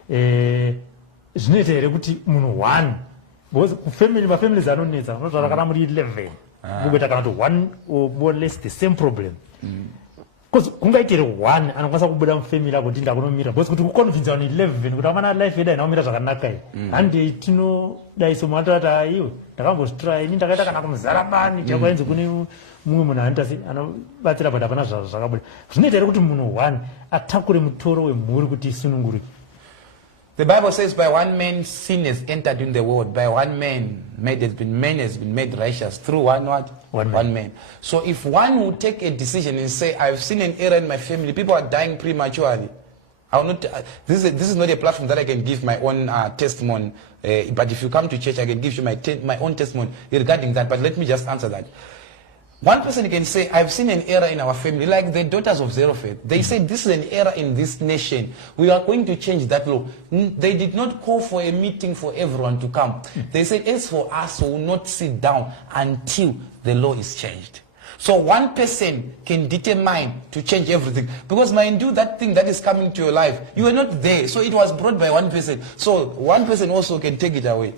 Zvinoita here kuti munhu one, because mafamilies anonetsa unotaura kana muri 11 kugoita kana kuti one or more or less the same problem. Because kungaitire one anokwanisa kubuda mufamily ako kuti ndakunomira, because kuti kuconvince vanhu 11 kuti amana life yedu inaomira zvakanaka iyi handi tinodaiso mwatatata iwe ndakambozvitry ini ndakaita kana kumuzarabani chakwainzi kune mumwe munhu anitasi anobatsira but hapana zvakabuda. Zvinoita here kuti munhu one atakure mutoro wemhuri kuti isununguruke. The Bible says, by one man sin has entered in the world. By one man has been made righteous through one what? One man. So if one would take a decision and say, I've seen an error in my family, people are dying prematurely. I will not. This is not a platform that I can give my own testimony. But if you come to church, I can give you my own testimony regarding that. But let me just answer that. One person can say, I've seen an error in our family, like the daughters of Zera. They said, this is an error in this nation. We are going to change that law. They did not call for a meeting for everyone to come. They said, as for us, we will not sit down until the law is changed. So one person can determine to change everything. Because mind you, that thing that is coming to your life, you are not there. So it was brought by one person. So one person also can take it away.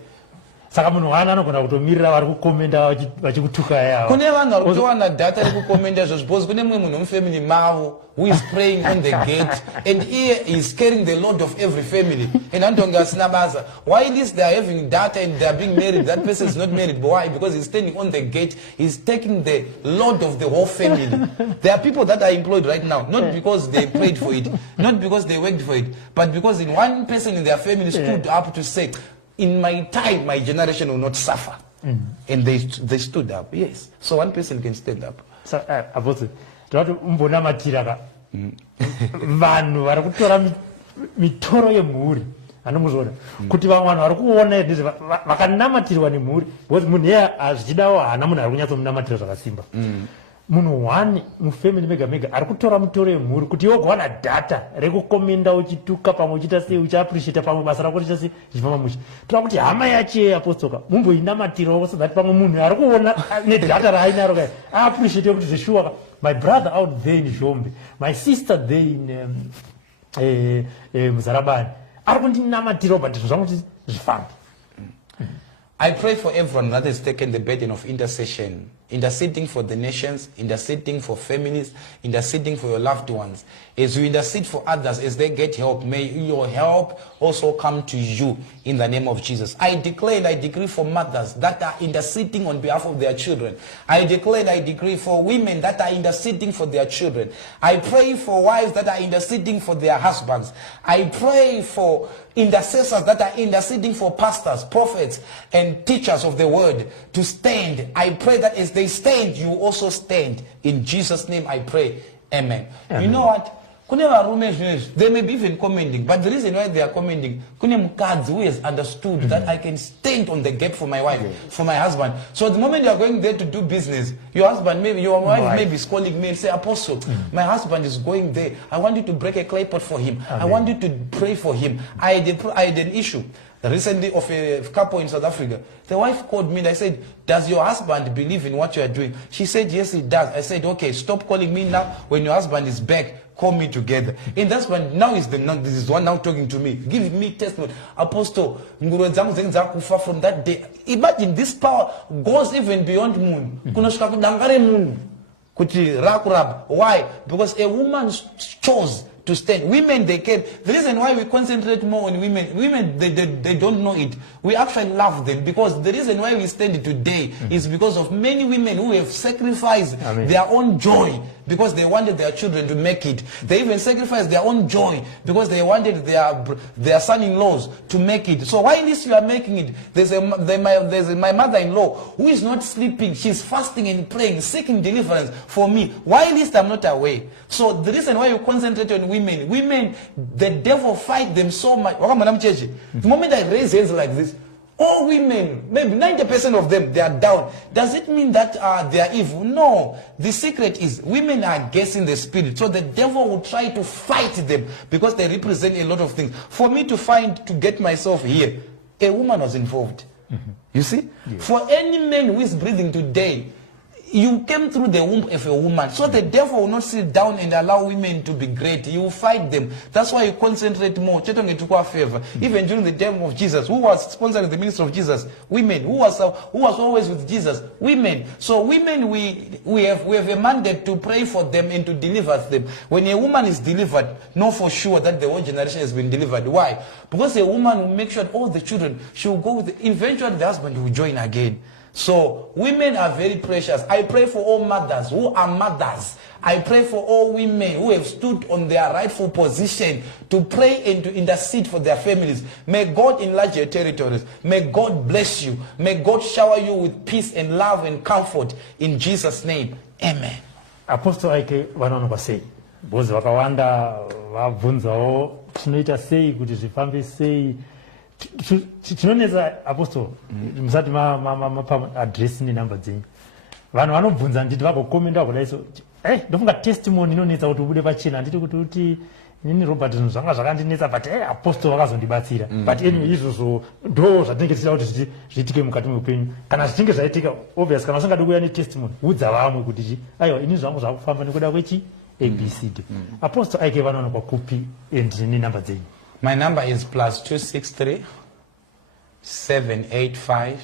Saka munhu wana anogona kutomirira vari kukomenda vachikutuka yavo. Kune vanhu vari kutowana data rekukomenda izvo because kune mumwe munhu mufamily mavo who is praying on the gate and he is carrying the load of every family. And andonge asina basa. Why at least they are having data and they are being married? That person is not married. But why? Because he's standing on the gate. He's taking the load of the whole family. There are people that are employed right now, not because they prayed for it, not because they worked for it, but because in one person in their family stood up to say, in my time, my generation will not suffer. And they stood up, yes. So one person can stand up. So, Apostle, mbona matiraka vanhu vari kutora mitoro yemhuri anomuzona kuti vamwe vanhu vari kuona ndizvo vakanamatirwa nemhuri because munhu iye azvichidawo haana munhu ari kunyatsomunamatira zvakasimba. Munhu wani mufamily mega mega ari kutora mitoro yemhuri kuti iwe kuwana data rekukomenda uchituka pamwe uchiita sei uchiappreciate pamwe basa rako richiita sei zvichifamba mushe. Tova kuti hama yacho yeapostoka mumboinamatirawo so that pamwe munhu ari kuona nedata raainaro kaya aappreciate kuti zveshuwa my brother out there in Zhombe, my sister there in Muzarabani ari kundinamatirawo but zvangu kuti zvifambe. I pray for everyone that has taken the burden of intercession, interceding for the nations, interceding for families, interceding for your loved ones. As you intercede for others, as they get help, may your help also come to you in the name of Jesus. I declare and I decree for mothers that are interceding on behalf of their children. I declare and I decree for women that are interceding for their children. I pray for wives that are interceding for their husbands. I pray for intercessors that are interceding for pastors, prophets, and teachers of the word to stand. I pray that as they stand, you also stand. In Jesus' name I pray. Amen. You know what? They may be even commending, but the reason why they are commending, Vakadzi who has understood that I can stand on the gap for my wife, for my husband. So the moment you are going there to do business, your husband, maybe your wife may be calling me and say, Apostle, my husband is going there. I want you to break a clay pot for him. I want you to pray for him. I had an issue recently of a couple in South Africa. The wife called me and I said, does your husband believe in what you are doing? She said, yes, he does. I said, okay, stop calling me now. When your husband is back, call me together. And that's when now this is one now talking to me, giving me testimony. Apostle, from that day. Imagine this power goes even beyond moon. Why? Because a woman chose to stand. Women, they came. The reason why we concentrate more on women, they don't know it. We actually love them because the reason why we stand today is because of many women who have sacrificed their own joy because they wanted their children to make it. They even sacrificed their own joy because they wanted their son-in-laws to make it. So while this you are making it, there's my mother-in-law who is not sleeping. She's fasting and praying, seeking deliverance for me. While this I'm not away. So the reason why you concentrate on women, the devil fight them so much. The moment I raise hands like this, all women, maybe 90% of them, they are down. Does it mean that they are evil? No. The secret is women are guessing the spirit. So the devil will try to fight them because they represent a lot of things. For me to get myself here, a woman was involved. You see? Yes. For any man who is breathing today, you came through the womb of a woman. So the devil will not sit down and allow women to be great. You will fight them. That's why you concentrate more. Even during the time of Jesus, who was sponsoring the ministry of Jesus? Women. Who was always with Jesus? Women. So women, we have a mandate to pray for them and to deliver them. When a woman is delivered, know for sure that the whole generation has been delivered. Why? Because a woman will make sure that all the children, she will go with eventually the husband will join again. So women are very precious. I pray for all mothers who are mothers. I pray for all women who have stood on their rightful position to pray and to intercede for their families. May God enlarge your territories. May God bless you. May God shower you with peace and love and comfort in Jesus' name. Amen. Apostle Ike vanonoka sei bozi vakawanda vabvunzawo tinoita sei kuti zvifambe sei chinonetsa Apostle musati mapa address nenumber dzenyu vanhu vanobvunza nditi vagokomenda kudaiso ndofunga testimony inonetsa kuti ubude pachena handiti kuti inini Robert zvinhu zvanga zvakandinetsa but Apostle vakazondibatsira but anyway izvozvo ndo zvatinenge tichida kuti zviitike mukati meupenyu kana zvichinge zvaitika obvious kana usingadi kuuya netestimony udza vamwe kuti aiwa ini zvangu zvakufamba nekuda kwechi ABCD. Apostle Ike vanoonekwa kupi and nenumber dzenyu? My number is +263 785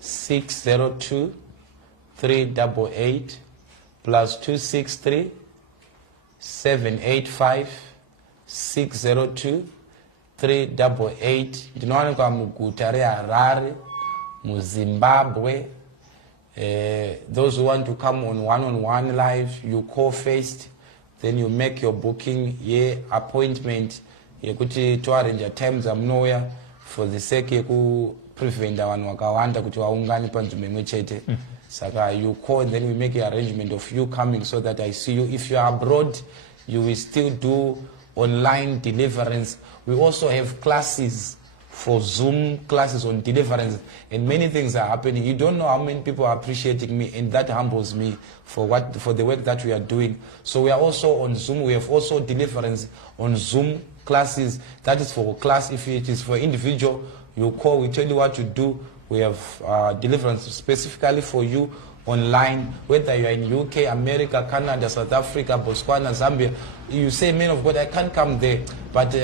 602 388 +263 785 602 388. Ndinowanikwa muguta reHarare muZimbabwe. Those who want to come on one-on-one live, you call first, then you make your booking appointment yekuti to arrange times amunouya for the sake yeku prevent vanhu vakawanda kuti vaungane panzvimbo imwe chete. Saka you call and then we make an arrangement of you coming so that I see you. If you are abroad, you will still do online deliverance. We also have classes for Zoom classes on deliverance, and many things are happening. You don't know how many people are appreciating me, and that humbles me for the work that we are doing. So we are also on Zoom. We have also deliverance on Zoom classes. That is for class. If it is for individual, you call, we tell you what to do. We have deliverance specifically for you online, whether you are in UK, America, Canada, South Africa, Botswana, Zambia. You say, man of God, I can't come there, but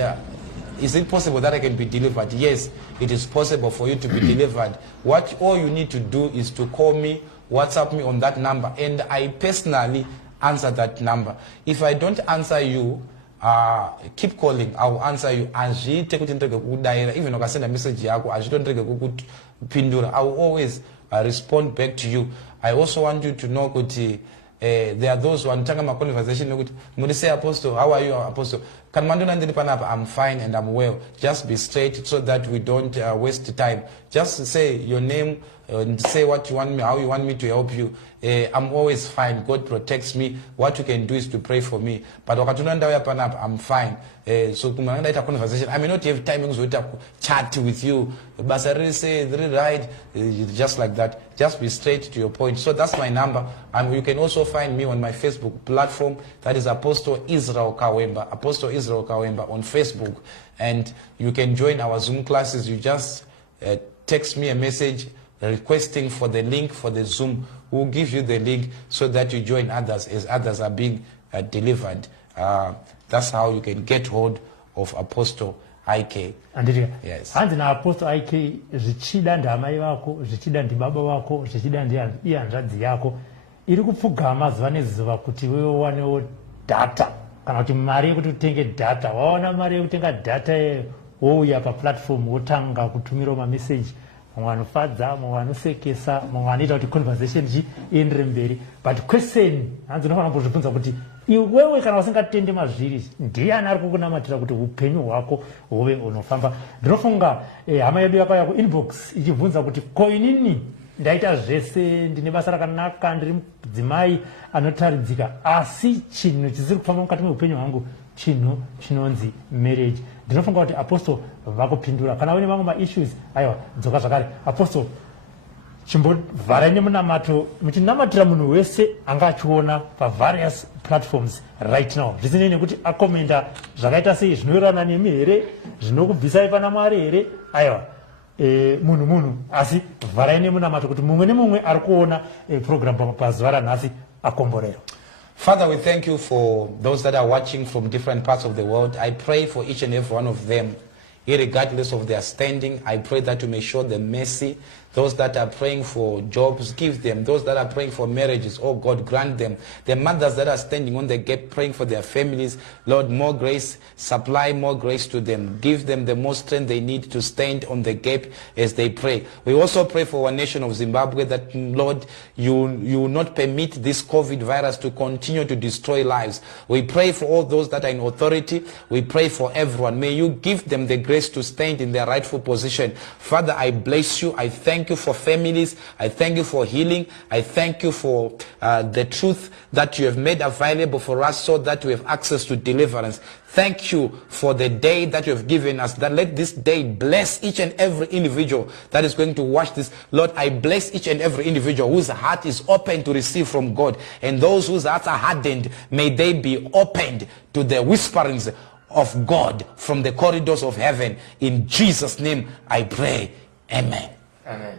is it possible that I can be delivered? Yes, it is possible for you to be delivered. All you need to do is to call me, WhatsApp me on that number, and I personally answer that number. If I don't answer you, keep calling, I will answer you. Even if I send a message, I will always respond back to you. I also want you to know that there are those who are talking about conversation. Say, Apostle, how are you, Apostle? I'm fine and I'm well. Just be straight so that we don't waste time. Just say your name and say what you want me, how you want me to help you. I'm always fine. God protects me. What you can do is to pray for me. But I'm fine. So conversation. I may not have time to chat with you. But I really say right, just like that. Just be straight to your point. So that's my number. And you can also find me on my Facebook platform. That is Apostle Israel Kawemba. Apostle Israel Kawemba on Facebook. And you can join our Zoom classes. You just text me a message requesting for the link for the Zoom. We'll give you the link so that you join others as others are being delivered. That's how you can get hold of Apostle Ike. Yes. And na Apostle Ike zvichida ndamai vako, zvichida ndibaba vako, zvichida ndihanzvadzi yako. Iri kupfugama zuva nezuva kuti wewe wanewo data. Kana kuti mari yekuti utenge data. Waona mari yekutenga data wouya paplatform wotanga kutumira mamessage. Mumwe anofadza, mumwe anosekesa, mumwe anoita kuti conversation iendere mberi. But question hanzi unofanira kuzvibvunza kuti iwewe kana usingatende mazviri ndiani ari kukunamatira kuti upenyu hwako huve unofamba. Ndinofunga hama yedu yakauya kuinbox ichibvunza kuti ko inini ndaita zvese ndine basa rakanaka ndiri mudzimai anotaridzika asi chinhu chisiri kufamba mukati meupenyu hwangu chinhu chinonzi marriage. Ndinofunga kuti Apostle vakupindura kana une mamwe maissues aiwa dzoka zvakare. Apostle chimbovharai nemunamato muchinamatira munhu wese anga achiona pavarious platforms right now zvisinei nekuti akomenda zvakaita sei zvinowirirana nemi here zvinokubvisai pana Mwari here aiwa munhu asi vharai nemunamato kuti mumwe nemumwe ari kuona program pazuva ranhasi akomborero. Father, we thank you for those that are watching from different parts of the world. I pray for each and every one of them irregardless of their standing. I pray that you may show them mercy. Those that are praying for jobs, give them. Those that are praying for marriages, oh God, grant them. The mothers that are standing on the gap, praying for their families, Lord, more grace, supply more grace to them. Give them the most strength they need to stand on the gap as they pray. We also pray for our nation of Zimbabwe that, Lord, you will not permit this COVID virus to continue to destroy lives. We pray for all those that are in authority. We pray for everyone. May you give them the grace to stand in their rightful position. Father, I bless you. I thank you for families. I thank you for healing. I thank you for the truth that you have made available for us so that we have access to deliverance. Thank you for the day that you have given us, that let this day bless each and every individual that is going to watch this. Lord, I bless each and every individual whose heart is open to receive from God, and those whose hearts are hardened, may they be opened to the whisperings of God from the corridors of heaven. In Jesus' name I pray. Amen. Amen.